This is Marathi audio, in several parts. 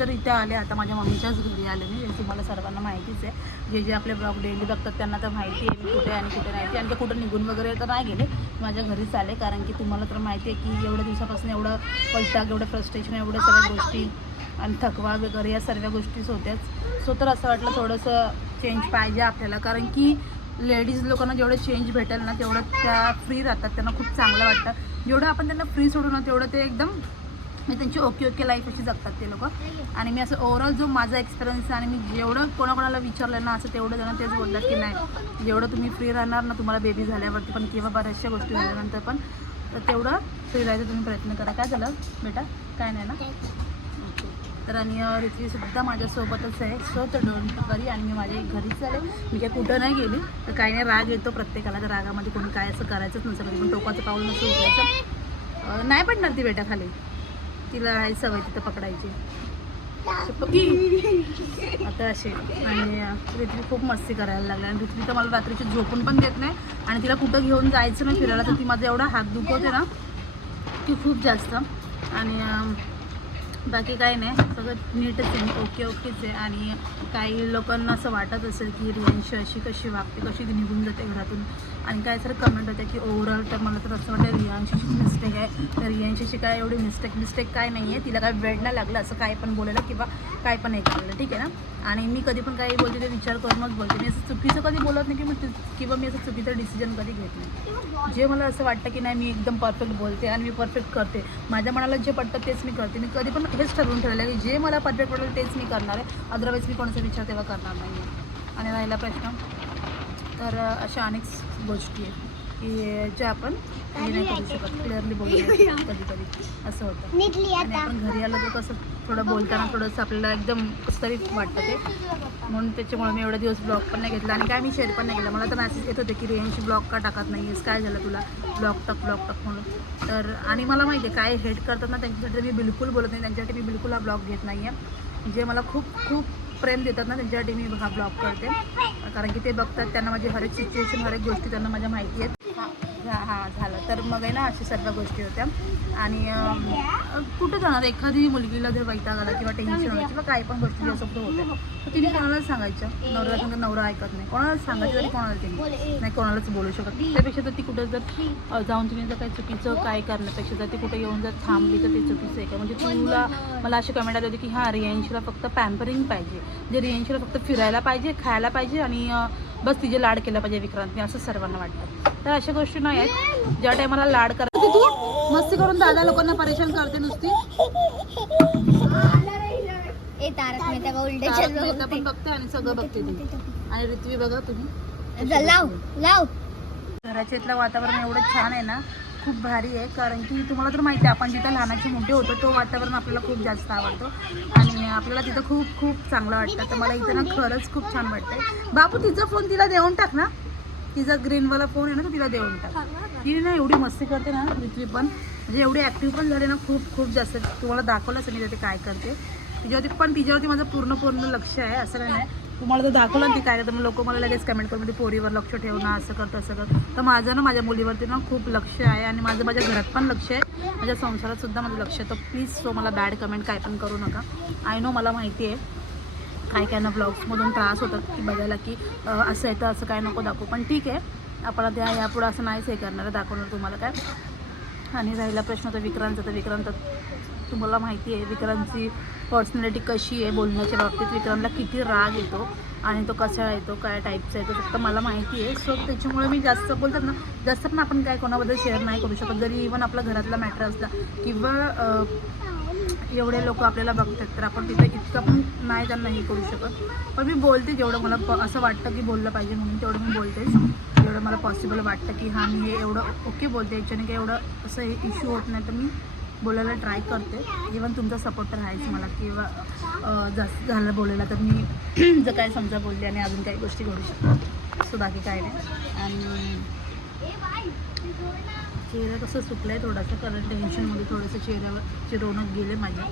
तर इथे आले आता माझ्या मम्मीच्याच घरी आले मी तुम्हाला सर्वांना माहितीच आहे. जे जे आपले ब्लॉग डेली बघतात त्यांना तर माहिती आहे मी कुठे आणि कुठे नाही ते आणि ते कुठं निघून वगैरे तर नाही गेले माझ्या घरीच आले. कारण की तुम्हाला तर माहिती आहे की एवढ्या दिवसापासून एवढं वैताग एवढं फ्रस्ट्रेशन एवढ्या सगळ्या गोष्टी आणि थकवा वगैरे या सर्व गोष्टीच होत्याच. सो तर असं वाटलं थोडंसं चेंज पाहिजे आपल्याला. कारण की लेडीज लोकांना जेवढं चेंज भेटेल ना तेवढं त्या फ्री राहतात. त्यांना खूप चांगलं वाटतं. जेवढं आपण त्यांना फ्री सोडू ना तेवढं ते एकदम म्हणजे त्यांची ओके ओके लाईफ अशी जगतात ते लोक. आणि मी असं ओव्हरऑल जो माझा एक्सपिरियन्स आहे आणि मी जेवढं कोणाकोणाला विचारलं ना असं तेवढं जण तेच बोलतात की नाही जेवढं तुम्ही फ्री राहणार ना तुम्हाला बेबी झाल्यावरती पण किंवा बऱ्याचशा गोष्टी झाल्यानंतर पण तर तेवढं फ्री राहायचा तुम्ही प्रयत्न करा. काय झालं बेटा? काय नाही ना? ओके. तर आणि अं, सुद्धा माझ्यासोबतच आहे. सो तर डोंट वरी आणि मी माझ्या घरीच आले मी काय कुठं नाही गेली. तर काही नाही राग येतो प्रत्येकाला. तर रागामध्ये कोणी काय असं करायचंच नसतं. कधी पण टोकाचं पाऊल नसतं उचलायचं. नाही पडणार ती बेटा खाली. तिला आहे सवय तिथं पकडायची. आता असे आणि पृथ्वी खूप मस्ती करायला लागली. आणि पृथ्वी तर मला रात्रीची झोपून पण देत नाही. आणि तिला कुठं घेऊन जायचं ना फिरायला तर ती माझा एवढा हात दुखवते ना की खूप जास्त. आणि बाकी काही नाही. सगळं नीटच आहे. ओके ओकेच आहे. आणि काही लोकांना असं वाटत असेल की रियांशी अशी कशी वागते कशी ती निघून जाते घरातून. आणि काय सर कमेंट होते की ओव्हरऑल तर मला तर असं वाटतं रियांशीची मिस्टेक आहे तर रियांशीची काय एवढी मिस्टेक मिस्टेक काय नाही आहे तिला काय वेळ नाही लागलं असं काय पण बोलायला किंवा काय पण नाही करायला ठीक आहे ना? आणि मी कधी पण काही बोलते ते विचार करूनच बोलते. मी असं चुकीचं कधी बोलत नाही की मी किंवा मी असं चुकीचं डिसिजन कधी घेत नाही. जे मला असं वाटतं की नाही मी एकदम परफेक्ट बोलते आणि मी परफेक्ट करते. माझ्या मनाला जे पटतं तेच मी करते. मी कधी पण हेच ठरवून ठेवलं आहे की जे मला परफेक्ट वाटेल तेच मी करणार आहे. अदरवाईज मी कोणाचा विचार तेव्हा करणार नाही आहे आणि राहिला प्रश्न? तर अशा अनेक गोष्टी आहेत. की ज्या आपण हे नाही करू शकत क्लिअरली बोलू कधी कधी असं होतं. आणि आपण घरी आलं तर कसं थोडं बोलताना थोडंसं आपल्याला एकदम कसं तरी वाटतं ते. म्हणून त्याच्यामुळे मी एवढे दिवस ब्लॉग पण नाही घेतला आणि काय मी शेअर पण नाही केला. मला तर मेसेज येत होते की रेंजची ब्लॉग का टाकत नाही आहेस काय झालं तुला? ब्लॉग टाक ब्लॉग टाक म्हणून. तर आणि मला माहिती आहे काय हेट करतात ना त्यांच्यासाठी मी बिलकुल बोलत नाही. त्यांच्यासाठी मी बिलकुल हा ब्लॉग घेत नाही आहे जे मला खूप खूप प्रेम देतात ना त्यांच्यासाठी मी हा ब्लॉग करते. कारण की ते बघतात त्यांना माझी हरेक सिच्युएशन हरेक गोष्टी त्यांना माझ्या माहिती आहेत. हां हां झालं. तर मग आहे ना अशा सर्व गोष्टी होत्या. आणि कुठं जाणार? एखादी मुलगीला जर वैताग आला किंवा टेन्शन होतं किंवा काही पण गोष्टी ज्यासोबत होत्या तर तिने कोणालाच सांगायचं? नवऱ्याला सांगत नवरा ऐकत नाही. कोणालाच सांगायचं तरी कोणाला तिने नाही कोणालाच बोलू शकत त्यापेक्षा तर ती कुठं जर जाऊन तुम्ही जर काही चुकीचं काय करण्यापेक्षा जर ती कुठे येऊन जर थांबली तर ते चुकीचं आहे का? म्हणजे तुला मला अशी कमेंट आली होती की हां रियांशीला फक्त पॅम्परिंग पाहिजे. जे रियांशीला फक्त फिरायला पाहिजे खायला पाहिजे आणि बस तिचे लाड केला पाहिजे विक्रांतने असं सर्वांना वाटतं. तर अशा गोष्टी नाही आहेत. ज्या टायमाला लाड करते तू मस्ती करून दादा लोकांना परेशान करते नुसती. पण बघते आणि सगळं बघते ती. आणि ऋत्वी बघा तुम्ही. लाव लाव. घराच्या इथलं वातावरण एवढं छान आहे ना खूप भारी आहे. कारण की तुम्हाला तर माहिती आहे आपण जिथं लहानाचे मोठे होतो तो वातावरण आपल्याला खूप जास्त आवडतो. आणि आपल्याला तिथं खूप खूप चांगलं वाटतं. तर मला इथं ना खरंच खूप छान वाटतंय. बापू तिचा फोन तिला देऊन टाक ना. तिचा ग्रीनवाला फोन आहे ना तो तिला देऊन टाक. ती ना एवढी मस्ती करते ना पृथ्वी पण. म्हणजे एवढी ॲक्टिव्ह पण झाली ना खूप खूप जास्त. तुम्हाला दाखवलंच नाही ते काय करते. तिच्यावरती पण तिच्यावरती माझं पूर्ण पूर्ण लक्ष आहे असं काही नाही तुम्हाला जर दाखवलं ना ती काय करतं मग लोक मला लगेच कमेंट करून म्हणजे पोरीवर लक्ष ठेवणं असं करतं असं करतं तर माझं ना माझ्या मुलीवरती ना खूप लक्ष आहे आणि माझं माझ्या घरात पण लक्ष आहे. माझ्या संसारात सुद्धा माझं लक्ष आहे. तर प्लीज सो मला बॅड कमेंट काय पण करू नका. आय नो मला माहिती आहे. काही काय ना ब्लॉग्समधून त्रास होतात की बघायला की असं आहे तर असं काय नको दाखवू. पण ठीक आहे. आपण त्या यापुढं असं नाहीच हे करणार दाखवणार तुम्हाला काय. आणि राहिला प्रश्न तर विक्रांतचा तर विक्रांत तुम्हाला माहिती आहे विक्रांतची पर्सनॅलिटी कशी आहे बोलण्याच्या बाबतीत. विक्रांतला किती राग येतो आणि तो कसा येतो काय टाईपचा येतो फक्त मला माहिती आहे. सो त्याच्यामुळे मी जास्त बोलतात ना जास्त पण आपण काय कोणाबद्दल शेअर नाही करू शकत. जरी इवन आपला घरातला मॅटर असला किंवा एवढे लोक आपल्याला बघतात तर आपण तिथे इतकं पण नाही त्यांना हे करू शकत. पण मी बोलते जेवढं मला असं वाटतं की बोललं पाहिजे म्हणून तेवढं मी बोलतेच. जेवढं मला पॉसिबल वाटतं की हां मी हे एवढं ओके बोलते. याच्याने काही एवढं असं हे इश्यू होत नाही. तर मी बोलायला ट्राय करते. इवन तुमचा सपोर्ट तर आहेच मला. किंवा जास्त झालं बोलायला तर मी जर काय समजा बोलले आणि अजून काही गोष्टी घडू शकतात. सो बाकी काय नाही. आणि चेहरा कसं सुकलं आहे थोडासा कारण टेन्शनमध्ये थोडंसं चेहऱ्यावर रोनक गेले माझ्या.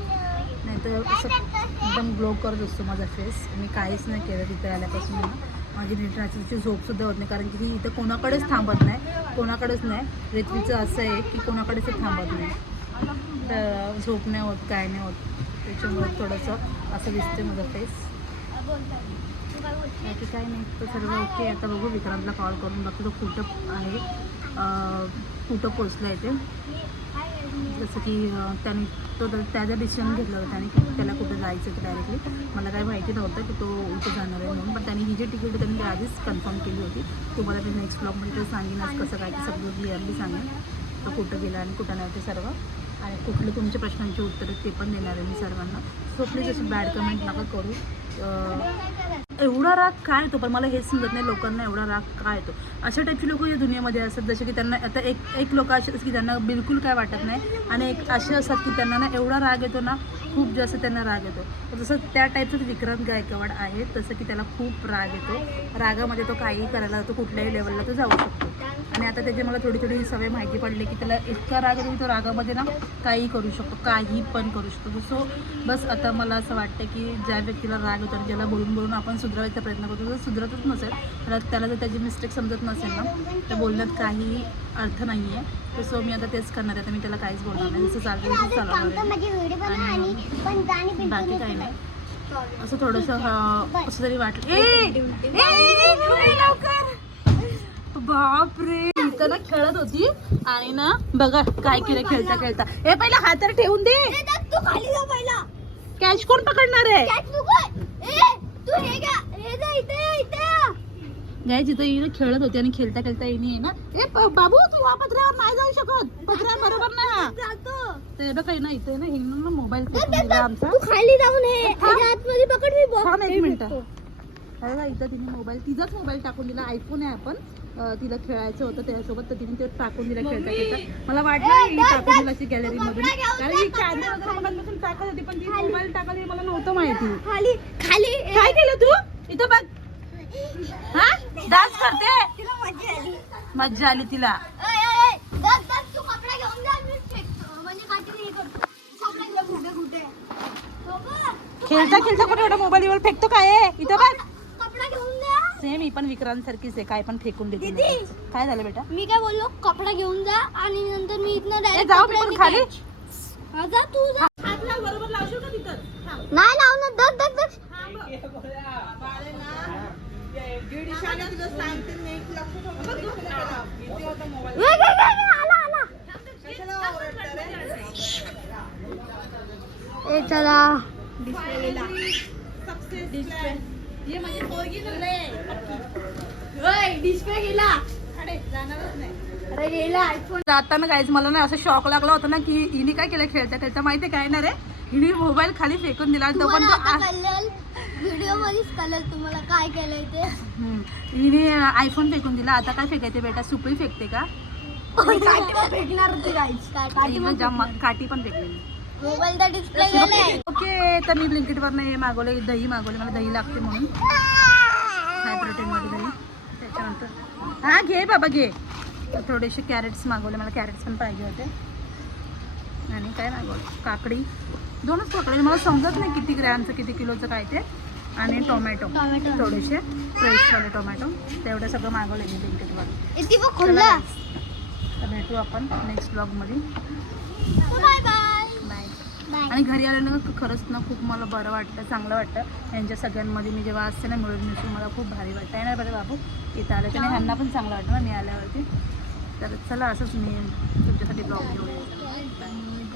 नाही तर असं एकदम ग्लो करत असतो माझा फेस मी काहीच नाही केलं तिथे आल्यापासून. माझी नीट रात्रीची झोपसुद्धा होत नाही. कारण की ही इथं कोणाकडेच थांबत नाही. कोणाकडेच नाही. रेतवीचं असं आहे की कोणाकडेच थांबत नाही. तर झोप नाही होत काय नाही होत. त्याच्यामुळे थोडंसं असं दिसते माझं फेस बाकी काय नाही. तर सर्व ओके आता बघू विक्रांतला कॉल करून. बघतो तो कुठं आहे? कुठं पोचला आहे ते? जसं की त्याने तो तर त्याचा डिसिजन घेतला होता त्याने की त्याला कुठं जायचं ते डायरेक्टली मला काही माहिती नव्हतं की तो इथे जाणार आहे म्हणून. पण त्यांनी ही जी तिकीट त्यांनी आधीच कन्फर्म केली होती. तुम्हाला ते नेक्स्ट ब्लॉगमध्ये ते सांगेन आज कसं काय ते सगळं क्लिअरली सांगेन. तो कुठं गेला आणि कुठं नाही ते सर्व. आणि कुठले तुमच्या प्रश्नांची उत्तरं ते पण देणार आहे मी सर्वांना. सो प्लीज अशी बॅड कमेंट नका करू. एवढा राग काय येतो? पण मला हेच समजत नाही लोकांना एवढा राग काय येतो? अशा टाईपचे लोक या दुनियामध्ये असतात जसे की त्यांना आता एक एक लोक असे असतात की त्यांना बिलकुल काय वाटत नाही आणि एक असे असतात की त्यांना ना एवढा राग येतो ना खूप जास्त त्यांना राग येतो. जसं त्या टाईपचं विक्रांत गायकवाड आहे तसं की त्याला खूप राग येतो. रागामध्ये तो काहीही करायला जातो कुठल्याही लेवलला तो जाऊ शकतो. आणि आता त्याची मला थोडी थोडी सवय माहिती पडली की त्याला इतका राग येतो तो रागामध्ये ना काही करू शकतो काही पण करू शकतो. सो बस आता मला असं वाटतं की ज्या व्यक्तीला राग येतो ज्याला बोलून बोलून आपण सुधारायचा प्रयत्न करतो तर सुधारतच नसेल. तर त्याला जर त्याची मिस्टेक समजत नसेल ना तर बोलण्यात काही अर्थ नाही आहे तर सो मी आता तेच करणार आहे. आता मी त्याला काहीच बोलणार नाही. जसं चालतं चालवणार आहे. बाकी काही नाही. असं थोडंसं असं तरी वाटलं. लवकर बापरे. इथं ना खेळत होती आणि ना बघा काय केलं खेळता खेळता. ए पहिला हात तर ठेवून दे. तू खाली जा पहिला. कॅच कोण पकडणार आहे? कॅच तू कोण? ए तू हे घ्या. हे जा इथे इथे. गाय जिथं हिने खेळत होती आणि खेळता खेळता हिने ना ए बाबू तू या पत्र्यावर नाही जाऊ शकत. पत्र्या बरोबर ना हा. ते. बघ काही ना इथे ना हिनं ना मोबाईल आमचा. तू खाली जाऊन हे आतमध्ये पकड मी थांब एक मिनिट. इथं तिने मोबाईल तिचाच मोबाईल टाकून दिला आयफोन आहे आपण. तिला खेळायचं होतं त्याच्यासोबत तर तिने ते टाकून दिला खेळता खेळता. मला वाटलं ही टाकून दिला अशी गॅलरी मधून. कारण ही कॅमेरा वगैरे मगाचपासून टाकत होती पण ती मोबाईल टाकत मला नव्हतं माहिती. खाली खाली. काय केलं तू? इथं बघ. हा? डान्स करते? मज्जा आली. तिला. म्हणजे खेळता खेळता कुठे मोबाईलवर फेकतो काय? इथं बघ. कपडा घेऊन सेम ही पण विक्रांत सारखीच आहे. काय पण फेकून देते दीदी. काय झालं बेटा? मी काय बोललो? कपडा घेऊन जा आणि नंतर मी इथनं ए, जाऊ मी पण खाली. हा, जा तू जा. बरोबर लावशील का तिथं? नाही लावणार दस दस दस वे, वे, वे, वे, आला आला. ए चला. डिस्प्ले गेला. अरे गेला आयफोन जाताना काहीच मला ना असं शॉक लागला होता ना की हिने काय केलं खेळता खेळता माहिती काय? ना रे हिने मोबाईल खाली फेकून दिला. तो पण व्हिडिओ मध्येच कळलं तुम्हाला काय केलंय ते. हिने आयफोन फेकून दिला. आता काय फेकायचे बेटा? सुपळी फेकते का? फेकणार होती काठी पण फेकलेली. डिस्प्ले गेलाय. ओके तर मी ब्लिंकिटवरनं हे मागवले दही मागवले मला दही लागते म्हणून. हाय प्रोटीनमध्ये दही. त्याच्यानंतर हां घे बाबा घे. थोडेसे कॅरेट्स मागवले मला कॅरेट्स पण पाहिजे होते. आणि काय मागवलं? काकडी. दोनच पकडले मला समजत नाही किती ग्रॅमचं किती किलोचं काय ते. आणि टोमॅटो. थोडेसे फ्रेशवाले टोमॅटो. तेवढं सगळं मागवलं मी ब्लिंकिटवर भेटू आपण नेक्स्ट ब्लॉगमध्ये आणि घरी आल्यानं खरंच ना खूप मला बरं वाटतं चांगलं वाटतं. यांच्या सगळ्यांमध्ये मी जेव्हा असते ना मिळून मिसळून मला खूप भारी वाटतं. ना बरं बाबू? इथं आलं त्याने ह्यांना पण चांगलं वाटतं ना मी आल्यावरती. तर चला असंच मी तुमच्यासाठी ब्लॉग घेऊन येते.